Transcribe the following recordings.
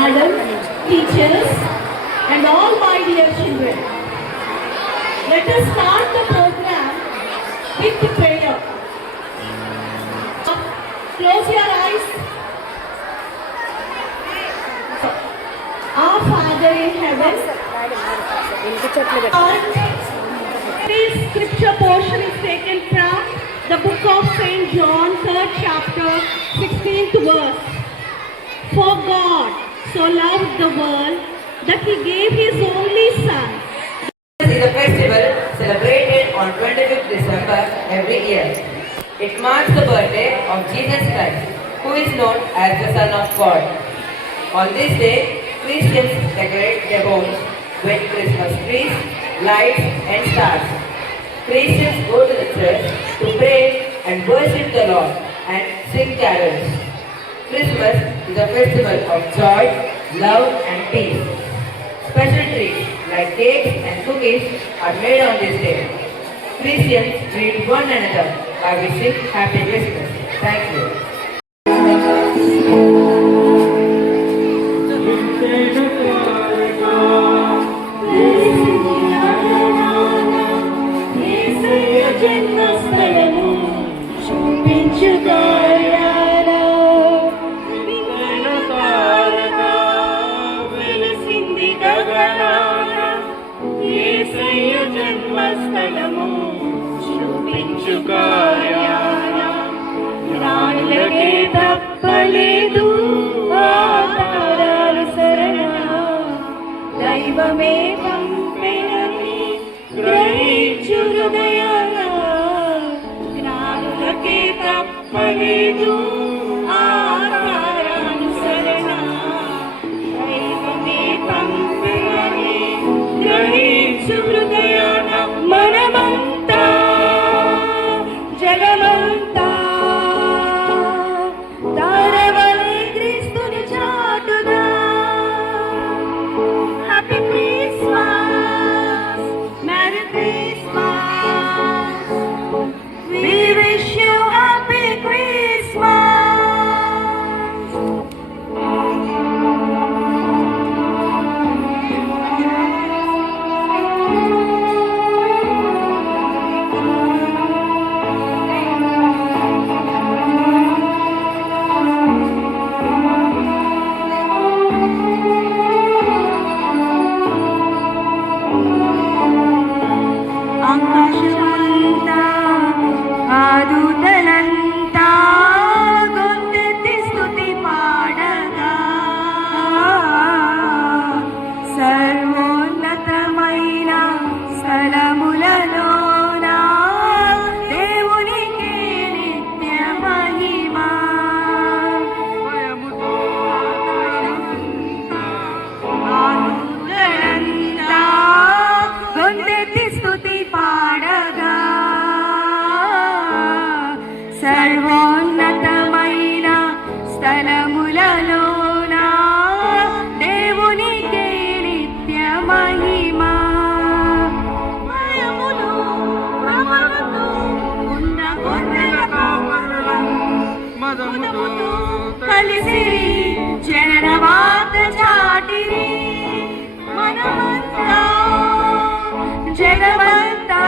madam, teachers, and all my dear children. Let us start the program with prayer. Close your eyes. Our Father in heaven. This scripture portion is taken from the book of St. John, 3rd chapter, 16th verse. For God so loved the world that He gave His only Son. This is a festival celebrated on 25th December every year. It marks the birthday of Jesus Christ, who is known as the Son of God. On this day, Christians decorate their homes with Christmas trees, lights and stars. Christians go to the church to pray and worship the Lord and sing carols. Christmas is a festival of joy, love and peace. Special treats like cakes and cookies are made on this day. Christians greet one another by wishing Happy Christmas. Thank you. తప్పలేదు ఆధారాలు శరణ దైవమే పంపెనని గ్రహించు హృదయాల జ్ఞానులకే తప్పలేదు ఆధారాలు శరణ దైవమే పంపెనని గ్రహించు హృదయాల మనమంతా జగమంతా సర్వోన్నతమైన స్థలములలోన దేవునికే నిత్య మహిమా భయమును భ్రమలతో ఉన్న గొర్రెల కాపరులను మదముతో కలిసి జననవాత చాటిరి మనమంతా జగమంతా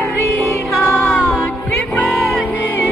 every heart prepare him.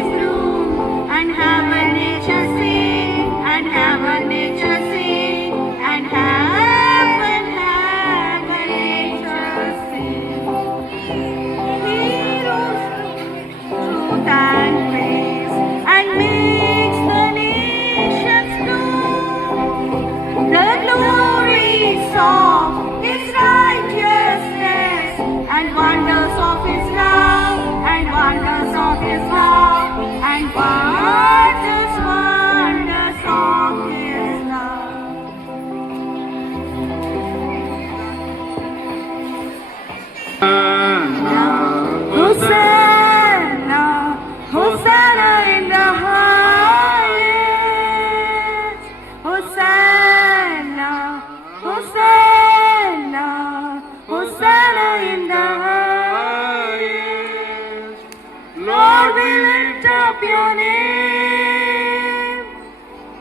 up your name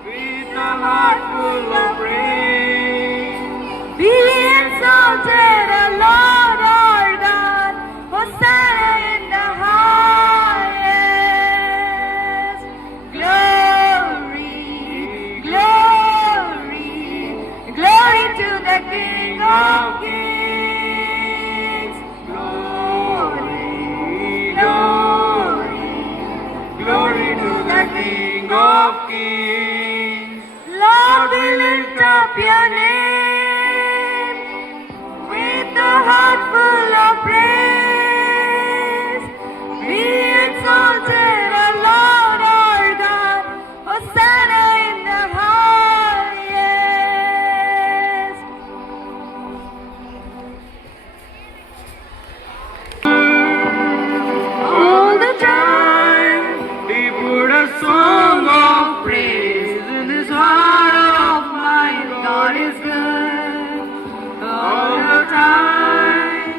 with a heart full of praise. Be exalted, O Lord our God, Hosanna in the highest. Glory, glory, glory to the King of Kings. Glory, glory, glory to the King of Kings. Lord, we lift up your name with a heart full of praise. Be exalted, O Lord our God, Hosanna in the highest. All the time we put a song of praise in this heart of mine. God is good. All the time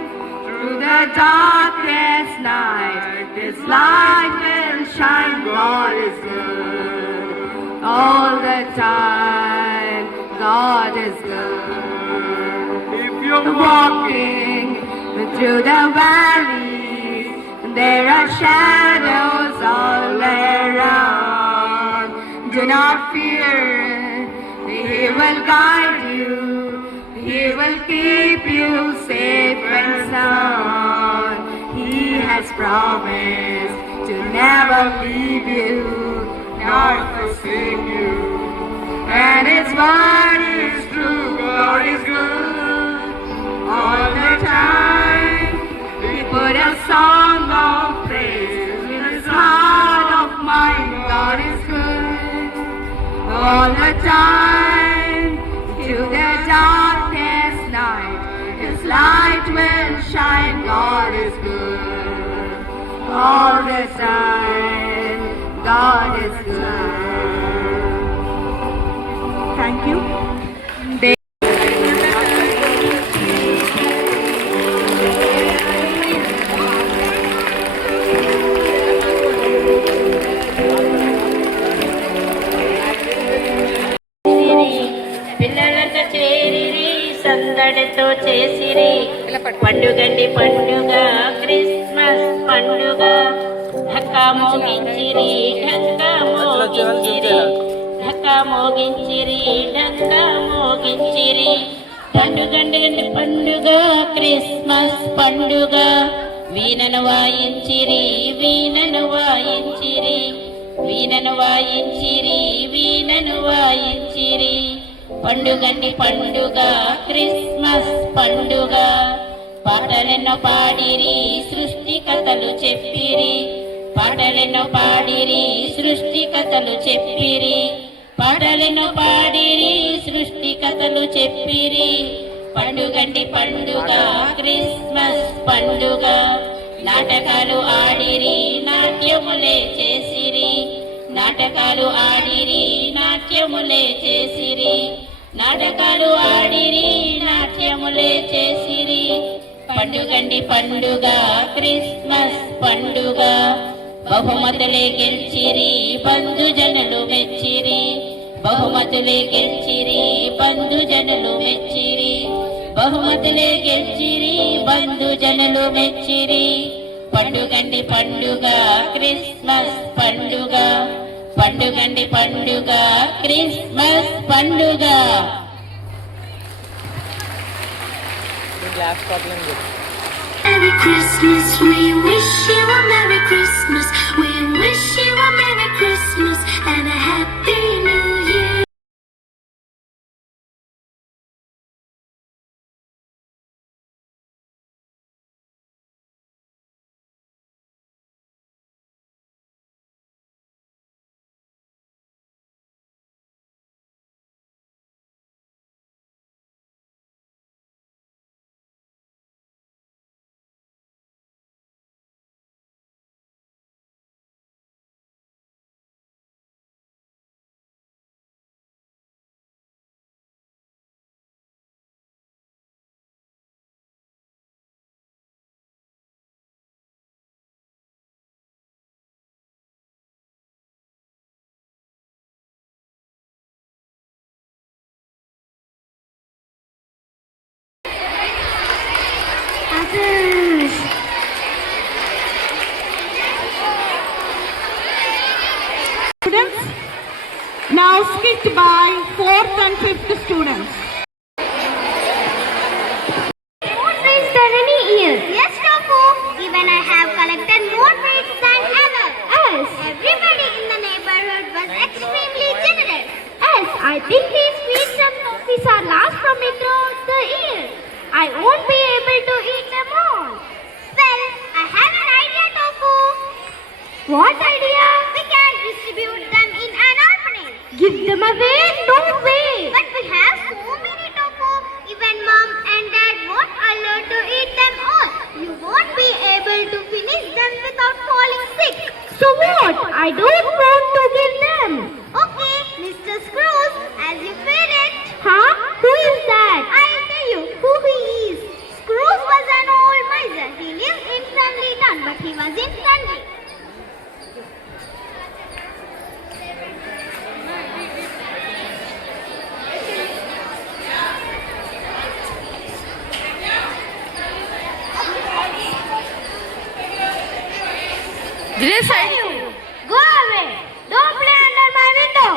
through the darkest night, His light will shine. God is good. All the time, God is good. If you're walking through the valley, there are shadows all around. Do not fear, He will guide you. He will keep you safe and sound. He has promised to never leave you nor forsake you. And His word is true, God is good. All the time we put a song of praise in His heart of mine. God is good. All the time till the darkest night, His light will shine. God is good. All the time, God is good. Thank you. పిల్లలతో చేరిరి సందడితో చేసిరి పండుగండి పండుగ Christmas పండుగ ఢక్కా మోగించిరి ఢక్కా మోగించిరి ఢక్కా మోగించిరి ఢక్కా మోగించిరి పండుగండి పండుగ Christmas పండుగ వీణను వాయించిరి వీణను వాయించిరి వీణను వాయించిరి వీణను వాయించిరి పండుగండి పండుగ Christmas పండుగ పాటలెన్నో పాడిరి సృష్టి కథలు చెప్పిరి పాటలెన్నో పాడిరి సృష్టి కథలు చెప్పిరి పాటలెన్నో పాడిరి సృష్టి కథలు చెప్పిరి పండుగండి పండుగ క్రిస్మస్ పండుగ నాటకాలు ఆడిరి నాట్యములే చేసిరి నాటకాలు ఆడిరి నాట్యములే చేసిరి నాటకాలు ఆడిరి నాట్యములే చేసిరి పండుగండి పండుగ క్రిస్మస్ పండుగ బహుమతులే గెలిచిరి బంధుజనులు మెచ్చిరి బహుమతులే గెలిచిరి బంధుజనులు మెచ్చిరి బహుమతులే గెలిచిరి బంధుజనులు మెచ్చిరి పండుగండి పండుగ క్రిస్మస్ పండుగ పండుగండి పండుగ క్రిస్మస్ పండుగ Merry Christmas, we wish you a Merry Christmas. We wish you a Merry Christmas and a Happy New Year. Students, now skit by 4th and 5th students. More weights than any year. Yes, Tofu. Even I have collected more weights than ever. Yes. Everybody in the neighborhood was extremely generous. Yes, I think these sweets and toffees are last from me throughout the year. I won't be able to eat them all. Well, I have an idea, Tofu. What idea? We can distribute them in an orphanage. Give them away? No way. But we have so many, Tofu. Even mom and dad won't allow to eat them all. You won't be able to finish them without falling sick. So what? I don't want to give them. Okay, Mr. Scrooge, as you feel it. Huh? Who is that? I'll tell you who he is. Scrooge was an old miser. He lived in Friendly Town, but he wasn't friendly. Go away! Don't play under my window!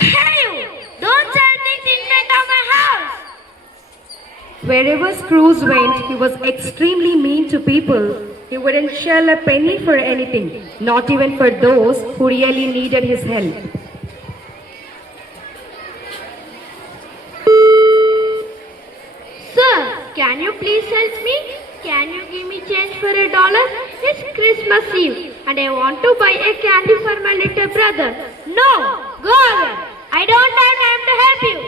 Hey you! Don't sell things in front of my house! Wherever Scrooge went, he was extremely mean to people. He wouldn't shell a penny for anything, not even for those who really needed his help. Sir, can you please help me? Can you give me change for $1? It's Christmas Eve and I want to buy a candy for my little brother. No, go away. I don't have time to help you.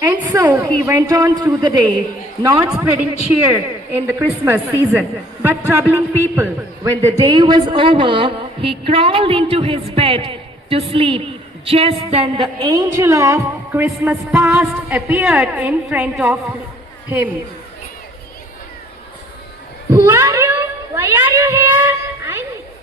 And so he went on through the day, not spreading cheer in the Christmas season, but troubling people. When the day was over, he crawled into his bed to sleep. Just then the angel of Christmas past appeared in front of him. Who are you? Why are you here?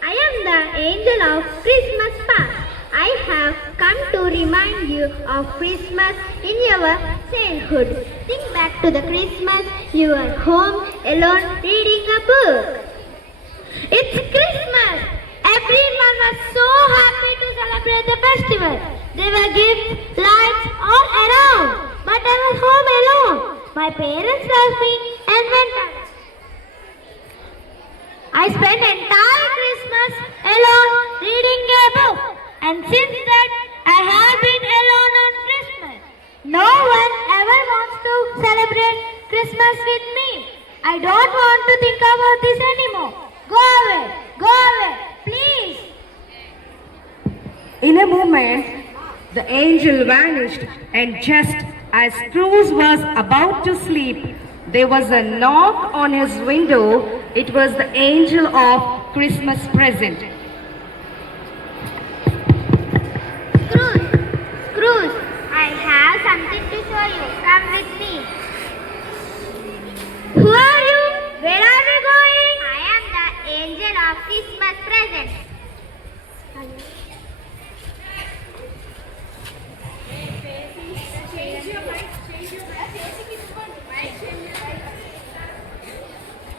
I am the angel of Christmas past. I have come to remind you of Christmas in your childhood. Think back to the Christmas you were home alone reading a book. It's Christmas! Everyone was so happy to celebrate the festival. There were gifts, lights all around. But I was home alone. My parents left me and went out. I spent entire Christmas alone reading a book. And since that, I have been alone on Christmas. No one ever wants to celebrate Christmas with me. I don't want to think about this anymore. Go away, please. In a moment, the angel vanished, and just as Scrooge was about to sleep, there was a knock on his window. It was the angel of Christmas present. Scrooge, I have something to show you. Come with me. Who are you? Where are we going? I am the angel of Christmas present.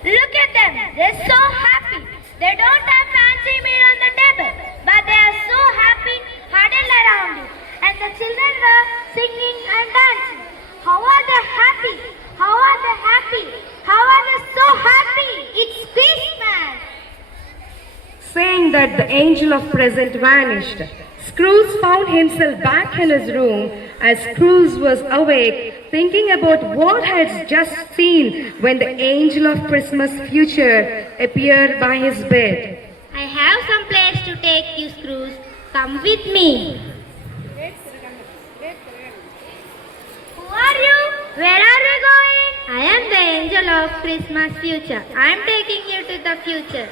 Look at them. They're so happy. They don't have fancy meal on the table, but they are so happy huddled around you. And the children were singing and dancing. How are they happy? How are they happy? How are they so happy? It's Christmas. Saying that, the angel of present vanished. Scrooge found himself back in his room. As Scrooge was awake, thinking about what he had just seen when the angel of Christmas future appeared by his bed. I have some place to take you, Scrooge. Come with me. Who are you? Where are we going? I am the angel of Christmas future. I am taking you to the future.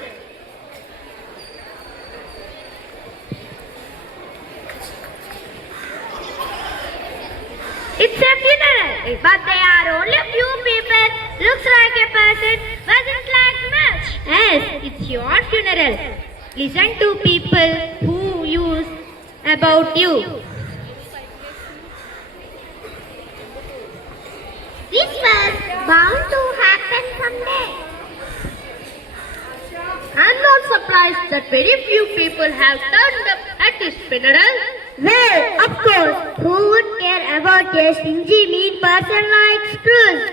It's a funeral, but there are only a few people. Looks like a person, doesn't like much. Yes, it's your funeral. Listen to people who use about you. This was bound to happen someday. I'm not surprised that very few people have turned up at his funeral. Well, of course, who would care about a stingy, mean person like Scrooge?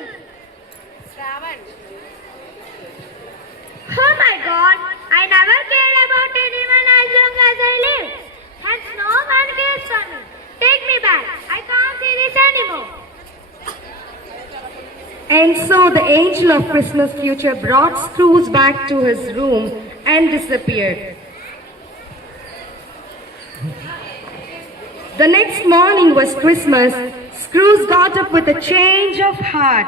Oh my God, I never cared about anyone as long as I lived. Hence, no one cares for me. Take me back. I can't see this anymore. And so the angel of Christmas future brought Scrooge back to his room and disappeared. The next morning was Christmas. Scrooge got up with a change of heart.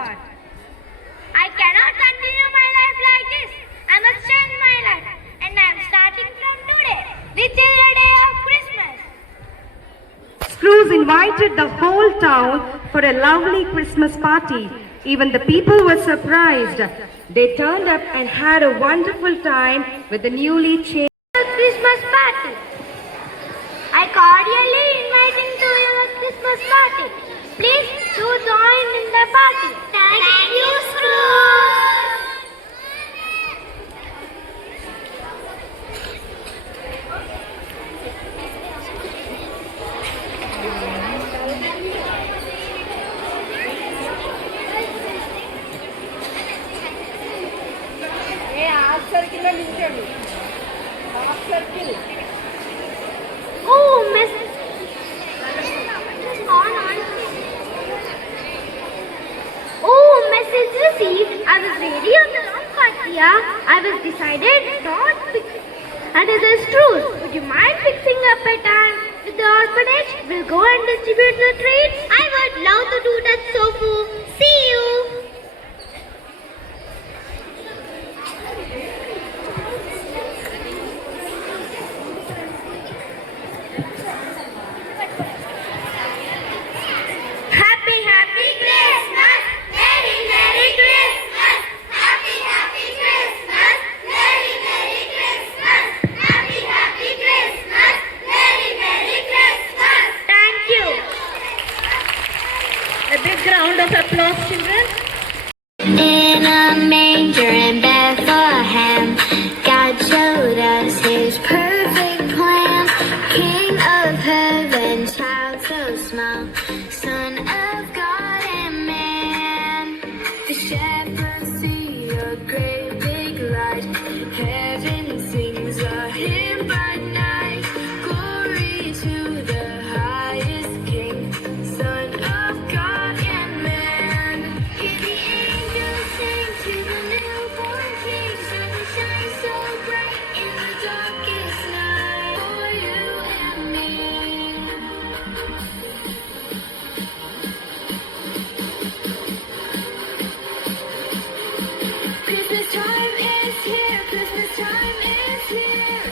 I cannot continue my life like this. I must change my life. And I am starting from today, which is the day of Christmas. Scrooge invited the whole town for a lovely Christmas party. Even the people were surprised. They turned up and had a wonderful time with the newly changed Christmas party. I cordially invite you to your Christmas party. Please do join in the party. Thank you, Scrooge. Oh, Miss. Oh, message received. I was ready on the wrong part here. I was decided not to. And it is true. Would you mind fixing up a time with the orphanage? We'll go and distribute the treats. I would love to do that, Sofu. See you. Happy, happy Christmas! Merry, Merry Christmas! Happy, happy Christmas! Merry, Merry Christmas! Happy, happy Christmas! Merry, Merry Christmas! Thank you. A big round of applause, children. In a manger in Bethlehem, God showed us His perfect plan. King of heaven, child so small, Son of God and man. The shepherds see a great big light. Heaven sings a hymn by night. Glory to the highest King, Son of God and man. Hear the angels sing to the newborn King. Sun shines so bright in the darkest night. For you and me. Christmas time is here, Christmas time is here.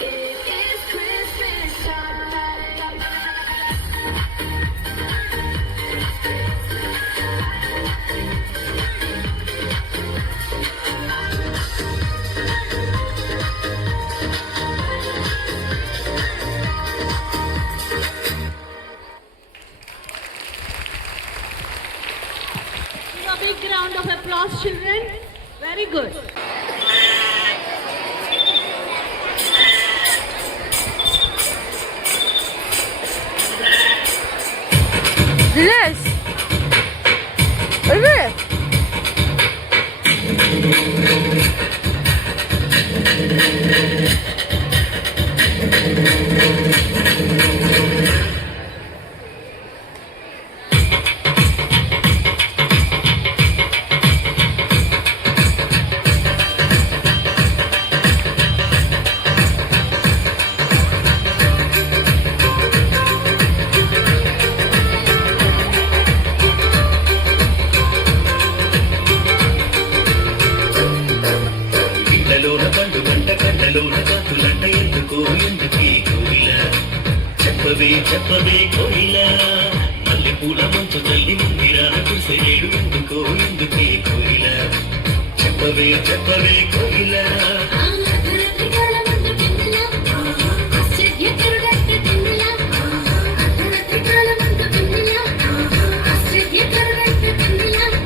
It is Christmas time. Give a big round of applause, children. Very good. Yes. Evet. ఇళ్ళలోన పండు గంట కళ్ళలోన కాకులంట ఎందుకో ఎందుకీ కోయిల చెప్పవే చెప్పవే కోయిల మల్లెపూల మంచు తల్లి ముందిరాన కురిసేడు ఎందుకో ఎందుకీ కోయిల చెప్పవే చెప్పవే కోయిల ఆశ్చర్యకరుడైన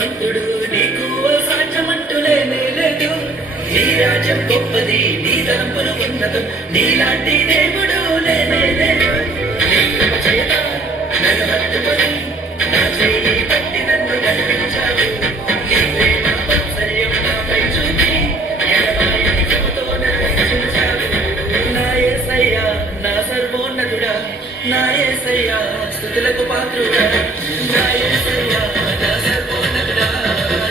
మంతుడు నీకు సాధ్యమంటూ లేనే లేదు నీ రాజ్యం గొప్పది నీ తలంపులు ఉన్నతం నీలాంటి దేవుడు లేనే లేదు నీ కృప చేత నన్ను హత్తుకొని నా చేయి పట్టి నన్ను నడిపించావు నీ ప్రేమ వాత్సల్యం నాపై చూపి ఎడబాయని కృపతో నన్ను రక్షించావు నా యేసయ్యా నా సర్వోన్నతుడా నా యేసయ్యా స్తుతులకు పాత్రుడా నా యేసయ్యా నా సర్వోన్నతుడా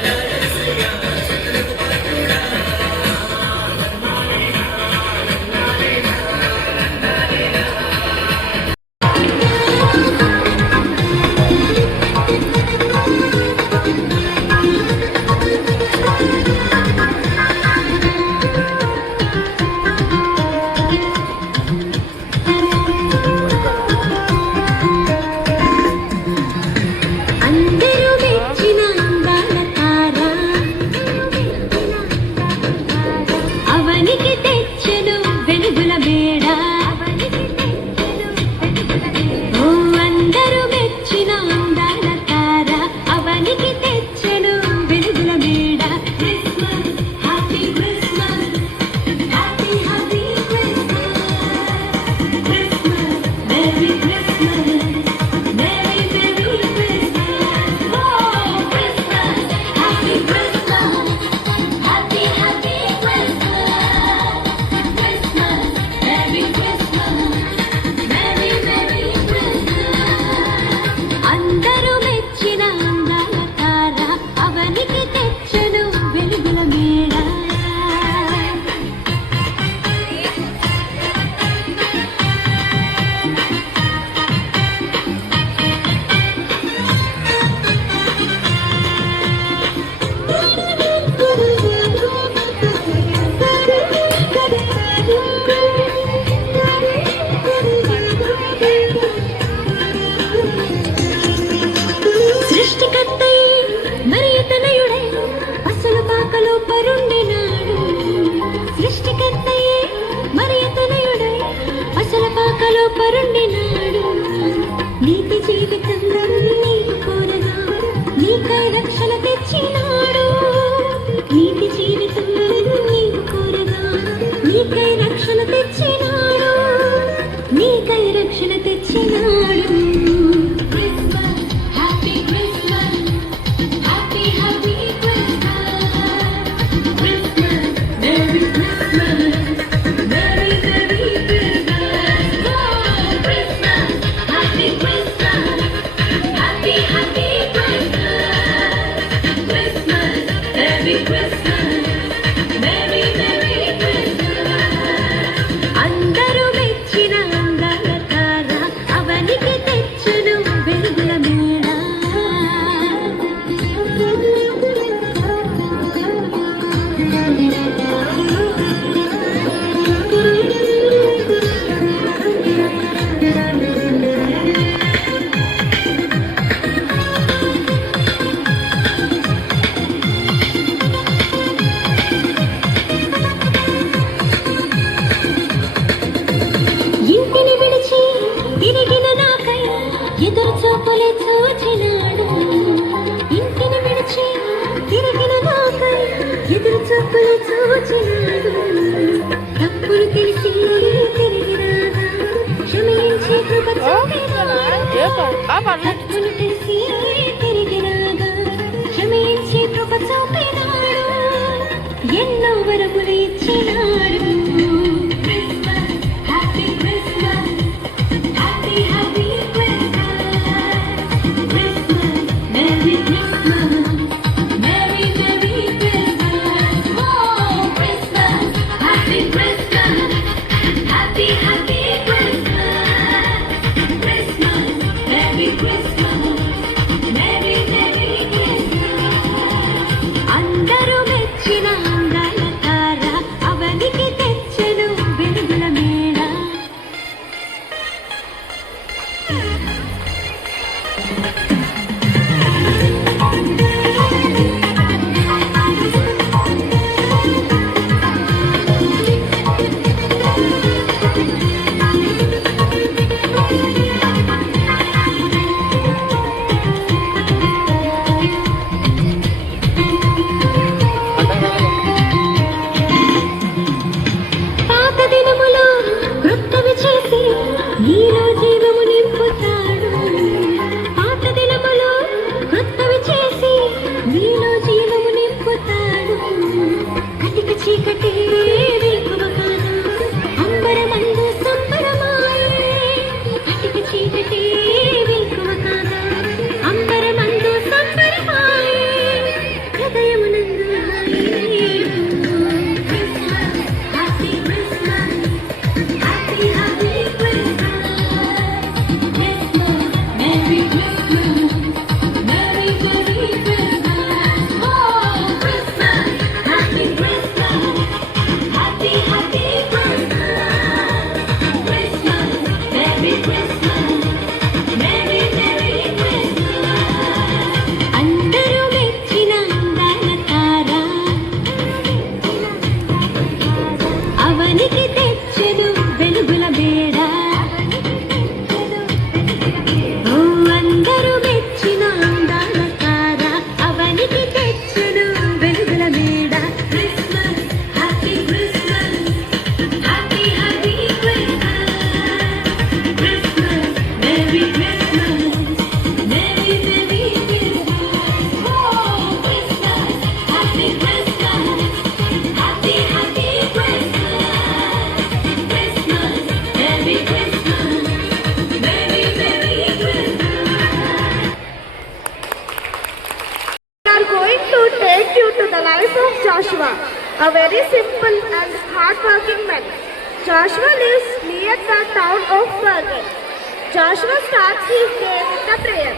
నా యేసయ్యా స్తుతులకు పాత్రుడా అందరూ మెచ్చిన అందాల తార అవనికి తెచ్చెను వెలుగుల మేడ ఓ అందరూ మెచ్చిన అందాల తార అవనికి తెచ్చెను వెలుగుల మేడ Christmas happy Christmas happy happy Christmas Christmas merry Christmas merry merry Christmas oh Christmas happy Christmas happy happy Christmas Christmas merry Christmas merry merry Christmas అందరూ మెచ్చిన అందాల తార అవనికి తెచ్చెను వెలుగుల మేడ సృష్టికర్తయే మరియు తనయుడై అసలు పాకలో పరుండినాడు సృష్టికర్తయే మరియు తనయుడై అసలు పాకలో పరుండినాడు నీతి జీవితం నీకు కోరగా నీకై రక్షణ తెచ్చినాడు నీతి జీవితం నీకు కోరగా నీకై రక్షణ తెచ్చినాడు నీకై రక్షణ తెచ్చినాడు Christmas happy Christmas happy happy Christmas Christmas merry Christmas merry merry Christmas oh Christmas happy Christmas happy happy Christmas Christmas merry Christmas merry merry Christmas అందరూ మెచ్చిన అందాల తార అవనికి తెచ్చెను వెలుగుల మేడ ఇంటిని విడిచి తిరిగిన నాకై ఎదురు చూపులే చూచినాడు ఇంటిని విడిచి తిరిగిన నాకై ఎదురు చూపులే చూచినాడు తప్పులు తెలిసి తిరిగి రాగా క్షమించే కృప చూపినాడు తప్పులు తెలిసి తిరిగి రాగా క్షమించే కృప చూపినాడు ఎన్నో వరములు ఇచ్చినాడు Christmas happy Christmas happy happy Christmas Christmas merry Christmas merry merry Christmas oh Christmas happy Christmas happy happy Christmas Christmas merry Christmas merry merry Christmas అందరూ మెచ్చిన అందాల తార అవనికి to take you to the life of Joshua, a very simple and hard-working man. Joshua lives near the town of Bergen. Joshua starts his day with a prayer.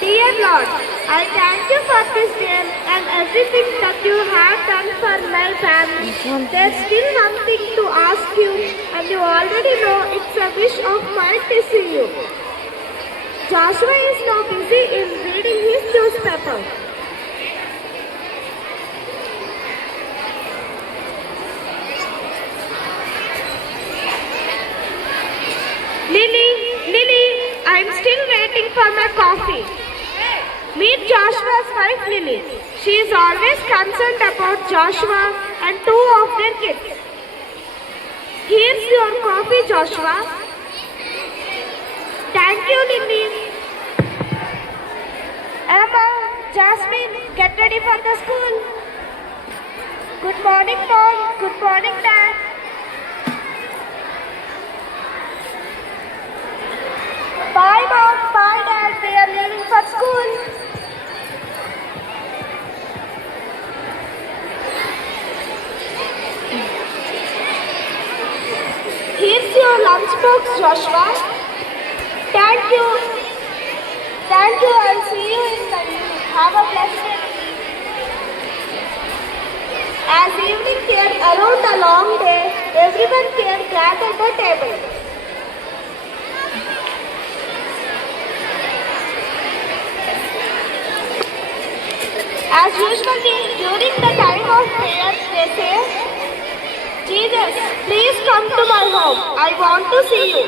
Dear Lord, I thank you for this day and everything that you have done for my family. There's still one thing to ask you, and you already know it's a wish of mine to see you. Joshua is now busy in reading his newspaper. Lily, I'm still waiting for my coffee. Meet Joshua's wife Lily. She is always concerned about Joshua and two of their kids. Here's your coffee, Joshua. Thank you, Lily. Emma, Jasmine, get ready for the school. Good morning, Mom. Good morning, Dad. Bye, Mom. Bye, Dad. We are leaving for school. Here's your lunchbox, Joshua. Thank you. Thank you. I'll see you in the evening. Have a blessed day. As evening came around the long day, everyone came glad at the table. As usually, during the time of prayer, they say, Jesus, please come to my home. I want to see you.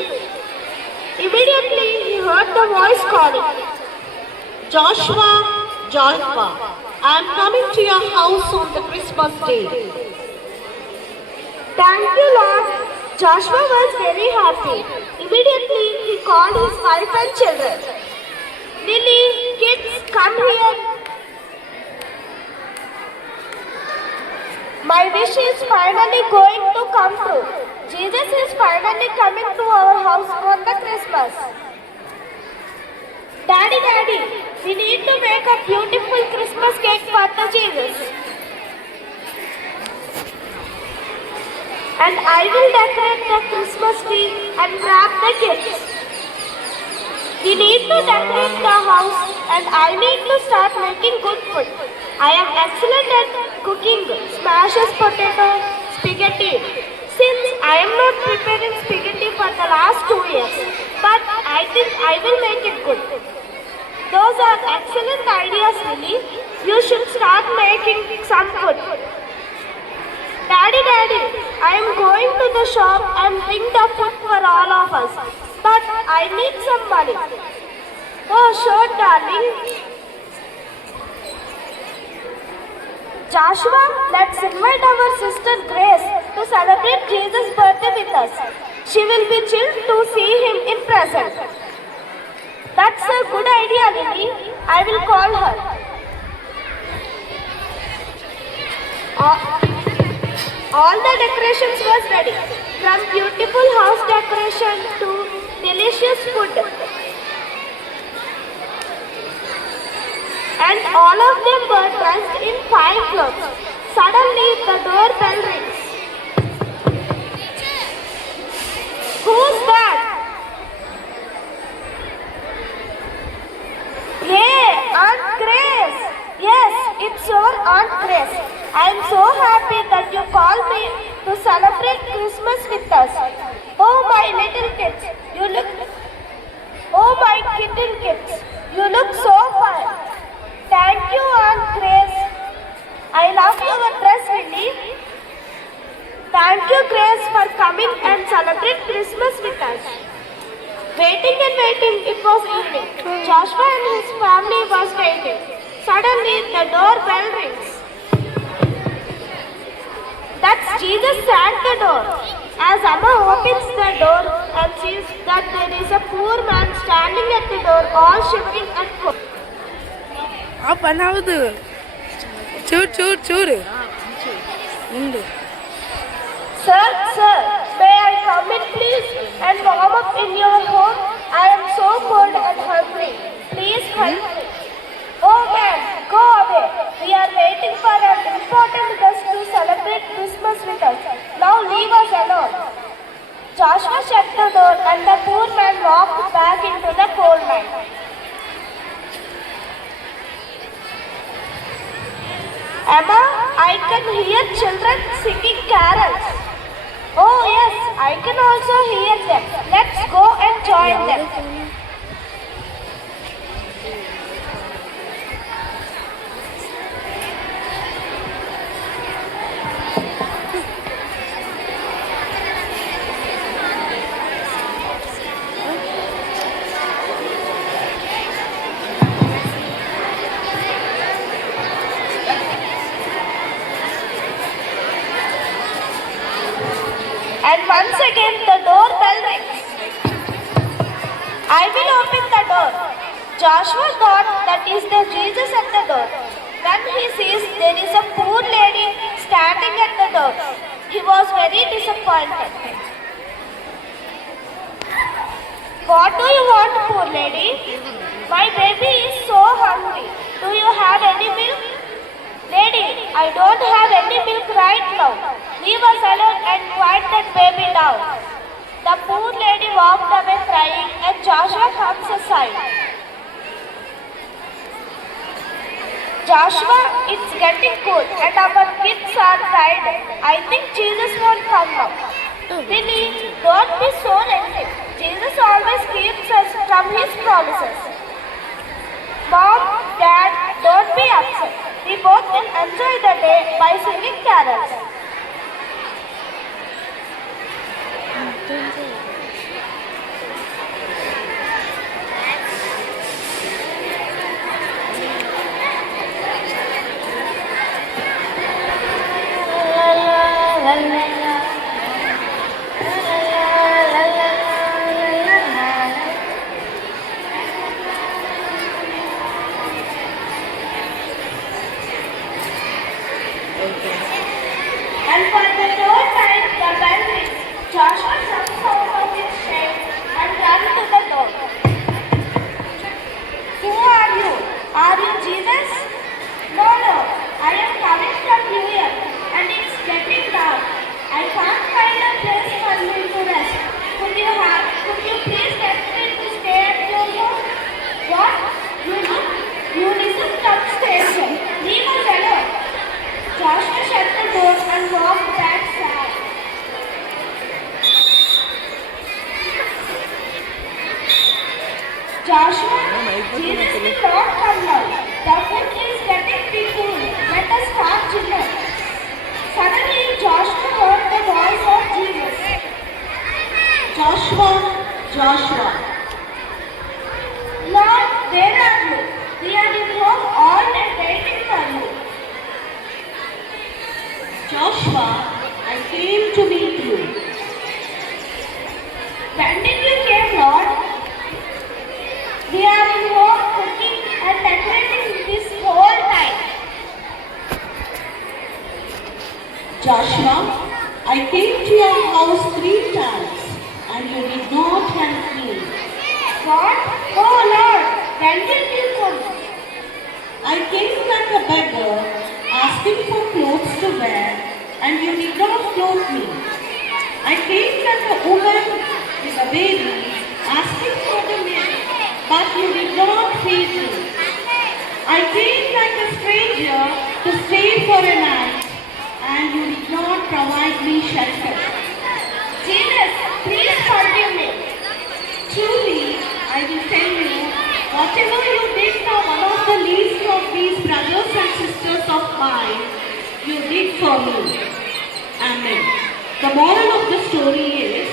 Immediately, he heard the voice calling, Joshua, Joshua, I am coming to your house on the Christmas day. Thank you, Lord. Joshua was very happy. Immediately, he called his wife and children. Lily, kids, come here. My wish is finally going to come true. Jesus is finally coming to our house on the Christmas. Daddy, we need to make a beautiful Christmas cake for the Jesus. And I will decorate the Christmas tree and wrap the gifts. We need to decorate the house and I need to start making good food. I am excellent at cooking smashed potato, spaghetti. Since I am not preparing spaghetti for the last 2 years, but I think I will make it good. Those are excellent ideas, Lily. You should start making some food. Daddy, I am going to the shop and bring the food for all of us. But I need some money. Oh, sure, darling. Joshua, let's invite our sister Grace to celebrate Jesus' birthday with us. She will be thrilled to see him in person. That's a good idea, Lily. I will call her. All the decorations was ready, from beautiful house decoration to delicious food. And all of them were dressed in fine clothes. Suddenly, the doorbell rings. Who's that? Hey, Aunt Grace. Yes, it's your Aunt Grace. I am so happy that you called me to celebrate Christmas with us. Oh, my little kids, you look... Oh, my kitten kids, you look so fine. Thank you, Aunt Grace. I love your dress, Lily. Thank you, Grace, for coming and celebrate Christmas with us. Waiting and waiting, it was evening. Joshua and his family was waiting. Suddenly, the doorbell rings. That's Jesus at the door. As Amma opens the door and sees that there is a poor man standing at the door, all shivering and cold. Sir, may I come in please and warm up in your home? I am so cold and hungry. Please help Emma, I can hear children singing carols. Oh yes, I can also hear them. Let's go and join them. And once again the doorbell rings. I will open the door. Joshua thought that is the Jesus at the door. Then he sees there is a poor lady standing at the door. He was very disappointed. What do you want, poor lady? My baby is so hungry. Do you have any milk? Lady, I don't have any milk right now. Leave us alone and quiet that baby down. The poor lady walked away crying and Joshua comes aside. Joshua, it's getting cold and our kids are tired. I think Jesus won't come now. Lily, don't be so negative. Jesus always keeps us from his promises. Mom, Dad, don't be upset. We both will enjoy the day by singing carols. And for the third time, the bell rings. Joshua jumps out of his shed and runs to the door. Who are you? Are you Jesus? No, I am coming from New York and it's getting dark. I can't find a place for you to rest. Could you please get me to stay at your home? What? You listen upstairs. Leave us alone. Joshua shut the door and walked back sad. Joshua, Jesus will not come now. The food is getting too cool. Let us start dinner. Suddenly, Joshua heard the voice of Jesus. Joshua. Lord, where are you? We are in home all day waiting for you. Joshua, I came to meet you. When did you came, Lord? We are in home cooking and decorating this whole time. Joshua, I came to your house 3 times and you did not help me. What? Oh Lord, when did you come? I came like a beggar asking for clothes to wear and you did not clothe me. I came like a woman with a baby asking for the milk, but you did not feed me. I came like a stranger to stay for a night and you did not provide me shelter. Jesus, please forgive me. Truly, I will tell you, whatever you did for one of the least of these brothers and sisters of mine, you did for me. Amen. The moral of the story is,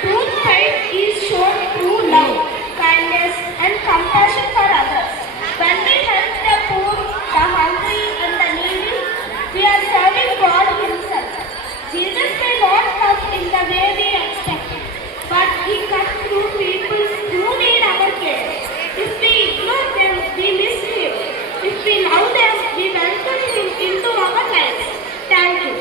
True faith is shown through love, kindness and compassion for others. When we help the poor, the hungry and the needy, we are serving God himself. Jesus may not come in the way we expect, but he comes through people who need our care. If we ignore them, we miss him. If we love them, we welcome him into our lives. Thank you.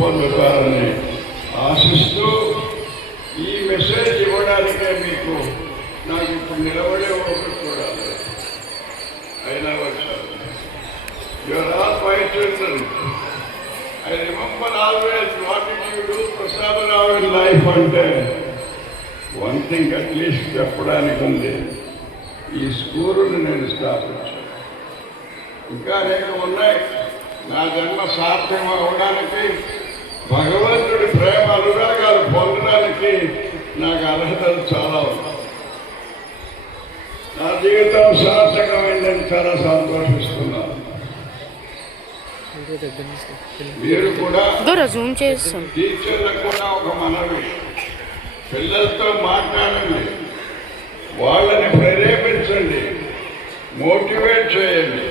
పొందుతారని ఆశిస్తూ ఈ message ఇవ్వడానికే మీకు నాకు ఇప్పుడు నిలబడే ఒకటి కూడా లేదు. అయినా వచ్చారు. Your all my children. I remember always what did you do Prasadarav in life అంటే వన్ థింగ్ అట్లీస్ట్ చెప్పడానికి ఉంది. ఈ స్కూలుని నేను స్థాపించాను. ఇంకా అనేక ఉన్నాయి. నా జన్మ సార్థకం అవడానికి, భగవంతుడి ప్రేమ అనురాగాలు పొందడానికి నాకు అర్హతలు చాలా ఉన్నాయి. నా జీవితం సార్థకమైందని చాలా సంతోషిస్తున్నాను. మీరు కూడా టీచర్లకు కూడా ఒక మనవి, పిల్లలతో మాట్లాడండి, వాళ్ళని ప్రేరేపించండి, మోటివేట్ చేయండి.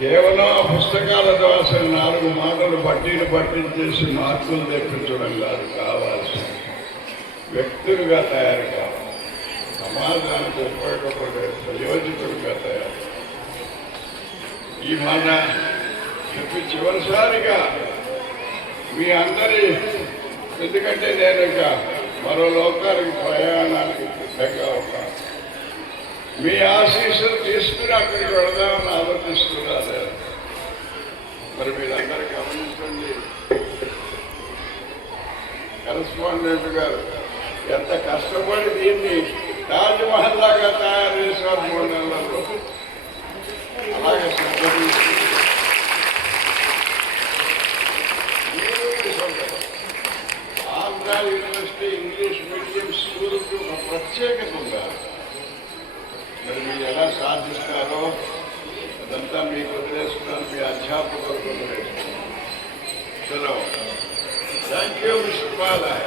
కేవలం ఆ పుస్తకాల ద్వారా 4 మాటలు బట్టీలు పట్టించేసి మార్కులు తెప్పించడం కాదు కావాల్సి, వ్యక్తులుగా తయారు కావాలి, సమాజానికి ఉపయోగపడే ప్రయోజకులుగా తయారు. ఈ మాట చెప్పి చివరిసారిగా మీ అందరి, ఎందుకంటే నేను ఇక మరో లోకానికి ప్రయాణానికి సిద్ధంగా ఉన్నాను. మీ ఆశీస్సులు తీసుకుని అక్కడికి వెళదామని ఆలోచిస్తున్నారు. మరి మీరందరూ గమనించండి, కరెస్పాండెంట్ గారు ఎంత కష్టపడి దీన్ని తాజ్ మహల్ లాగా తయారు చేశారు 3 నెలల్లో. అలాగే ఆంధ్ర యూనివర్సిటీ ఇంగ్లీష్ మీడియం స్కూల్కి ఒక ప్రత్యేకత ఉండాలి. మరి మీరు ఎలా సాధిస్తారో అదంతా మీకు వదిలేస్తున్నాను, మీ అధ్యాపకులకు వదిలేస్తున్నాను. చలో, థ్యాంక్ యూ మిస్టర్ బాలయ్య.